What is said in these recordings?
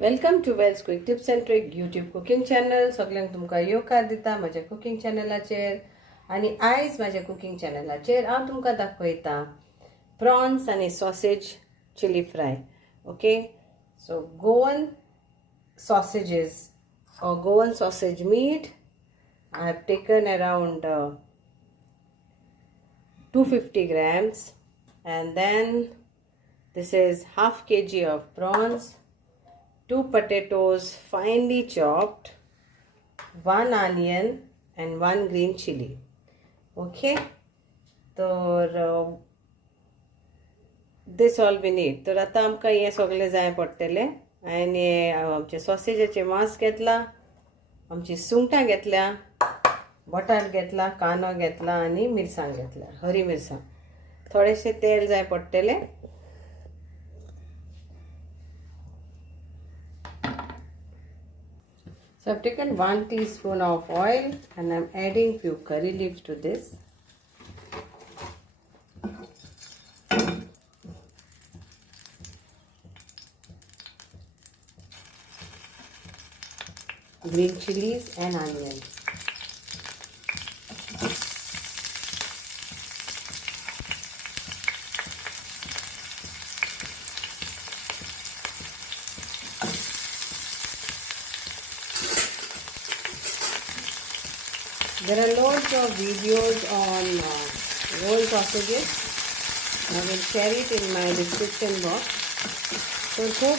Welcome to Wells quick tips and trick YouTube cooking channel. सगळ्यांक तुमकां येवकार दिता म्हज्या कुकिंग चॅनलाचेर. आनी आयज म्हाज्या कुकिंग चॅनलाचेर हांव तुमकां दाखयता प्रॉन्स आनी sausage chilli fry. Okay, so Goan sausages or Goan sausage meat. I have taken around 250 grams, and then this is half kg of prawns, 2 potatoes finely chopped, 1 onion and 1 green chilli. Okay, so this all we need. तर आता आमकां हे सगळें जाय पडटलें. हांवें हे आमचे सॉसेजाचे मांस घेतला, आमची सुंगटां घेतल्या, बटाट घेतला, कांदो घेतला आनी मिरसांग घेतल्या, हरी मिरसांग. थोडेशें तेल जाय पडटलें. So I've taken 1 teaspoon of oil and I'm adding few curry leaves to this. Green chilies and onions. There are loads of videos on roll sausages. I will share it in my description box. So खूब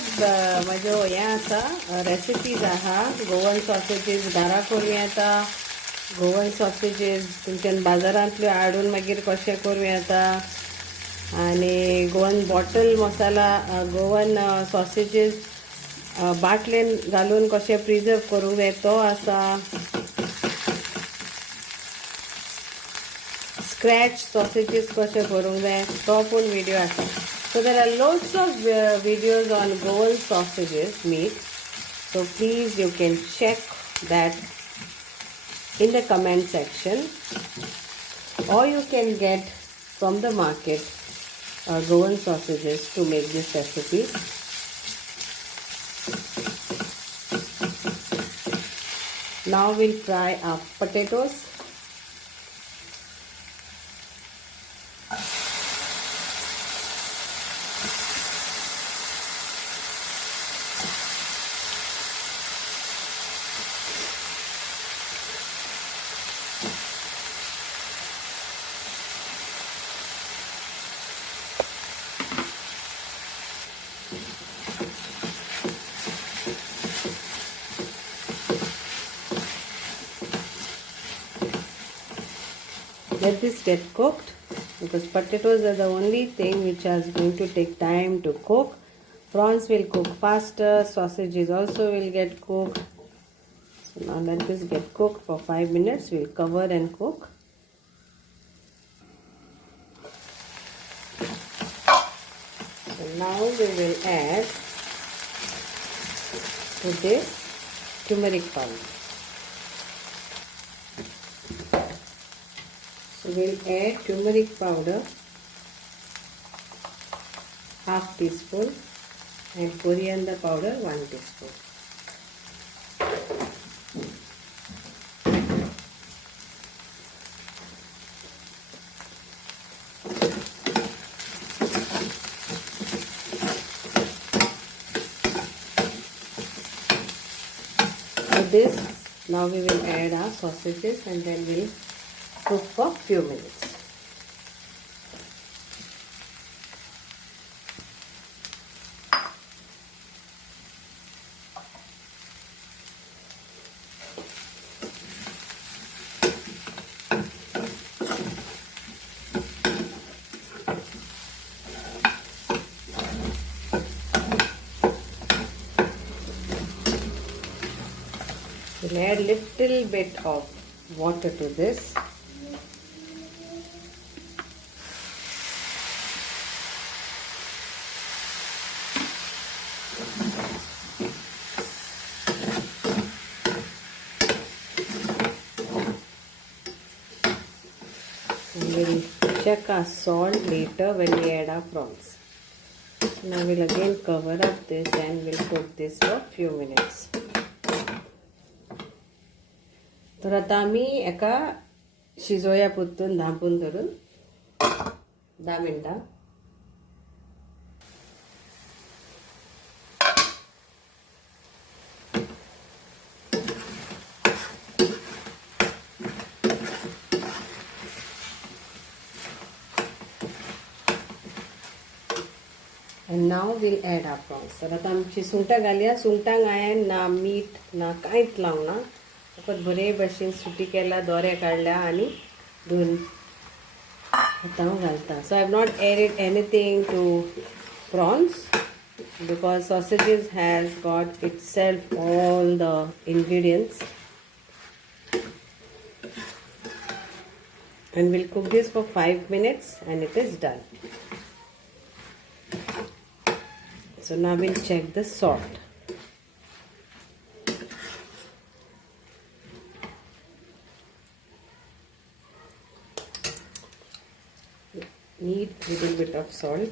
म्हजो हें आसा, recipes आहा. गोवन सॉसेजीस घरा करूं येता, गोवन सॉसेजीस तुमच्यान बाजारांतल्यो हाडून मागीर कशें करूं येता, आनी गोवन बॉटल मसाला, गोवन सॉसेजीस बाटलेन घालून कशें प्रिजर्व करूंक जाय तो आसा. स्क्रॅच सॉसेजीस कशें करूंक जाय तो पूण व्हिडिओ आसा. So there are lots of videos on Goan sausages meat. So please you can check that in the comment section, or you can get from the market Goan sausages to make this recipe. Now we'll fry our potatoes. Let this get cooked, because potatoes are the only thing which is going to take time to cook. Prawns will cook faster, sausages also will get cooked. So now let this get cooked for 5 minutes. We'll cover and cook. So now we will add to this turmeric powder. So we'll add turmeric powder, half teaspoon, and coriander powder 1 teaspoon. So this, now we will add our sausages and then we'll cook for few minutes. We'll add little bit of water to this. And we'll check our salt later when we add our prawns. Now we'll again cover up this and we'll cook this for few minutes. तर आता आम्ही एका शिजोया पुरतून धांपून धरून 10 मिनिटां and now we'll add our prawns. तर आता आमची सुंगटां घालया. सुंगटांक हांवें ना मीठ ना कांयच लावना, फकत बरे भशेन सुटी केला, दोरे काडल्या आनी धुवन आतां हांव घालता. So I have not added anything to prawns because sausages has got itself all the ingredients, and we'll cook this for 5 minutes and it is done. So now we'll check the salt. Need little bit of salt.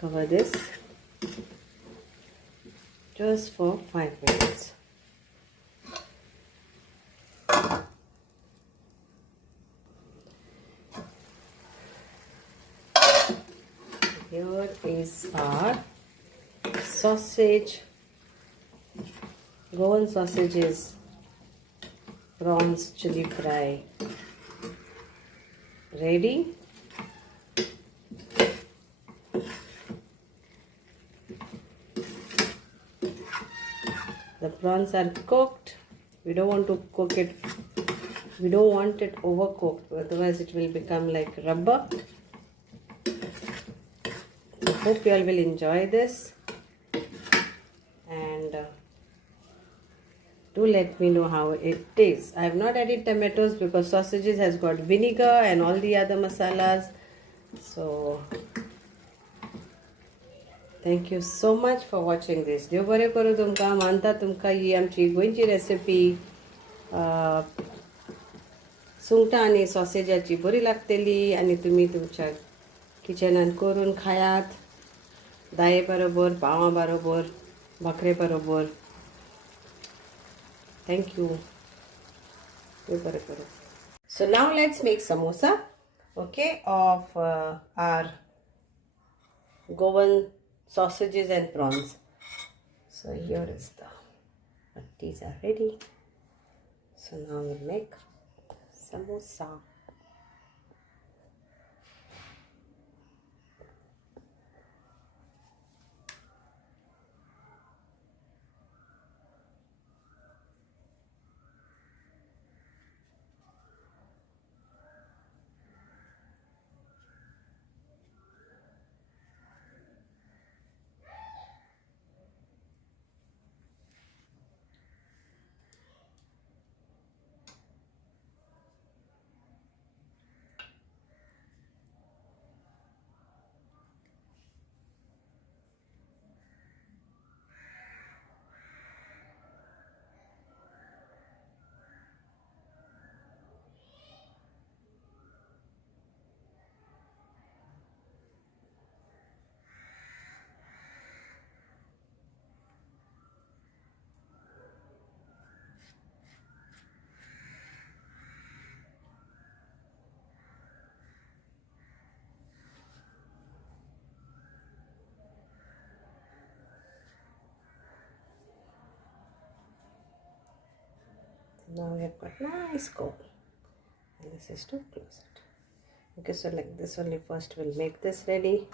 Cover this just for 5 minutes. Here is our sausage, Goan sausages, prawns chili fry ready. The prawns are cooked. We don't want to cook it. We don't want it overcooked, otherwise it will become like rubber. I hope you all will enjoy this, and do let me know how it tastes. I have not added tomatoes because sausages has got vinegar and all the other masalas. So thank you so much for watching this. देव बरें करूं तुमकां. मानता तुमकां ही आमची गोंयची recipe सुंगटां आनी सॉसेजाची बरी लागतली आनी तुमी तुमच्या किचनान करून खायात, दाये बरोबर, पावां बरोबर, भाकरे बरोबर. Thank you. देव बरें करूं. So now let's make samosa, okay, of our Goan sausages and prawns. So here is the patties are ready. So now we'll make samosa. Now we have got nice coal, and this is to close it. Okay, so like this only first we'll make this ready.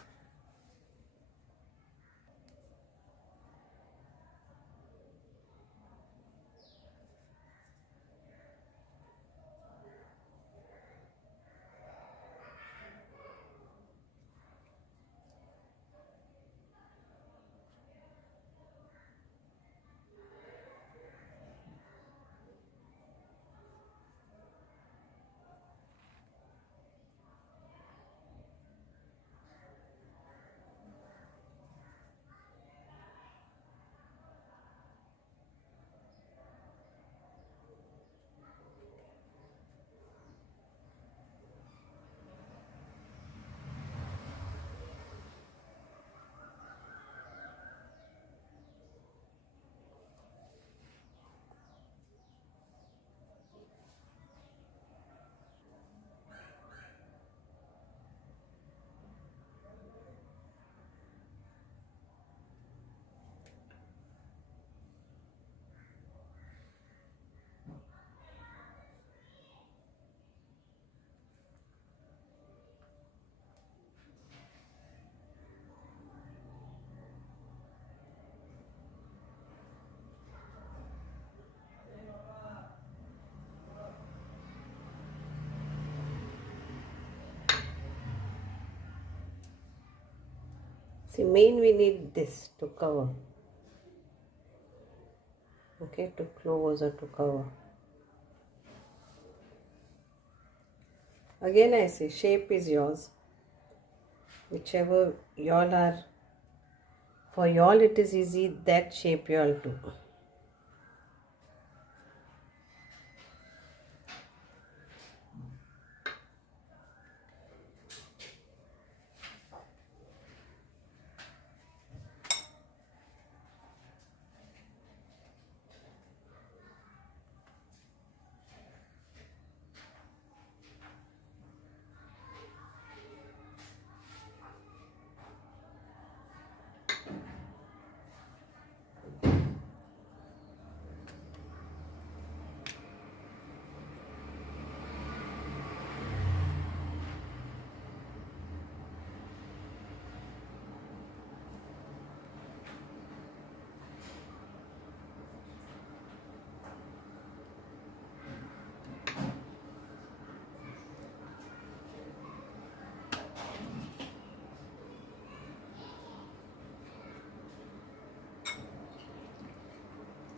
See, main we need this to cover. Okay, to close or to cover. Again I say, shape is yours. Whichever y'all are, for y'all it is easy, that shape y'all do.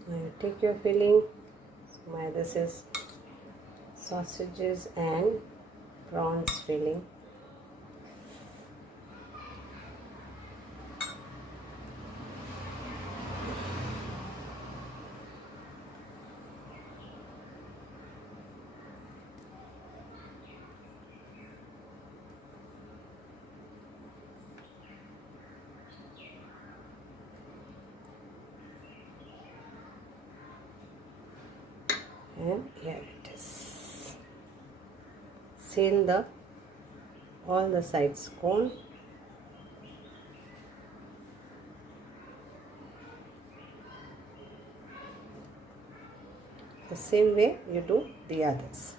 Now you take your filling. This is sausages and prawns filling. And here it is. Seal all the sides cone. The same way you do the others.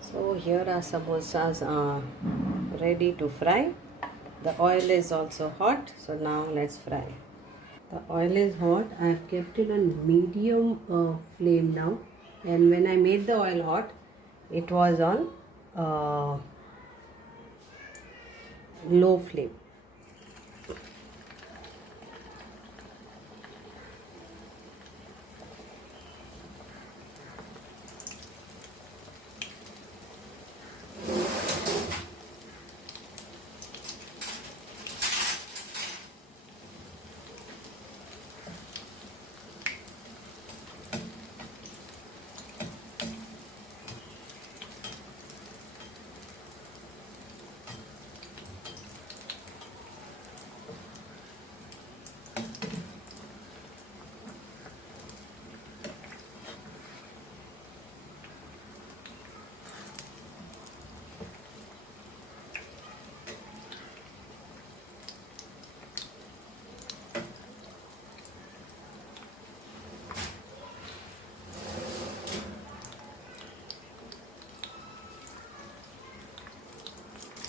So here our samosas are ready to fry. The oil is also hot, so now let's fry. The oil is hot. I have kept it on medium flame now, and when I made the oil hot, it was on low flame.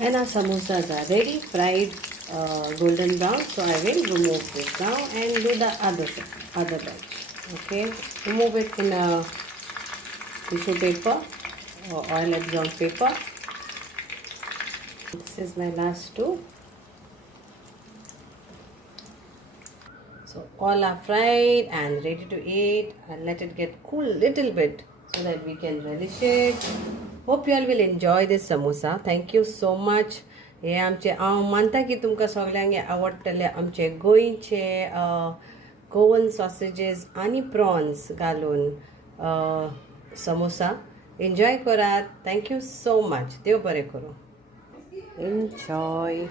And our samosas are ready, fried golden brown. So I will remove this now and do the other batch. Okay, remove it in a tissue paper or oil absorbed paper. This is my last two. So all are fried and ready to eat. I'll let it get cool a little bit so that we can relish it. Hope you all will enjoy this samosa. Thank you so much. हे आमचे हांव मानता की तुमकां सगळ्यांक आवडटले आमचे गोंयचे Goan sausages आनी prawns घालून समोसा एन्जॉय करात. Thank you so much. देव बरें करूं. एन्जॉय.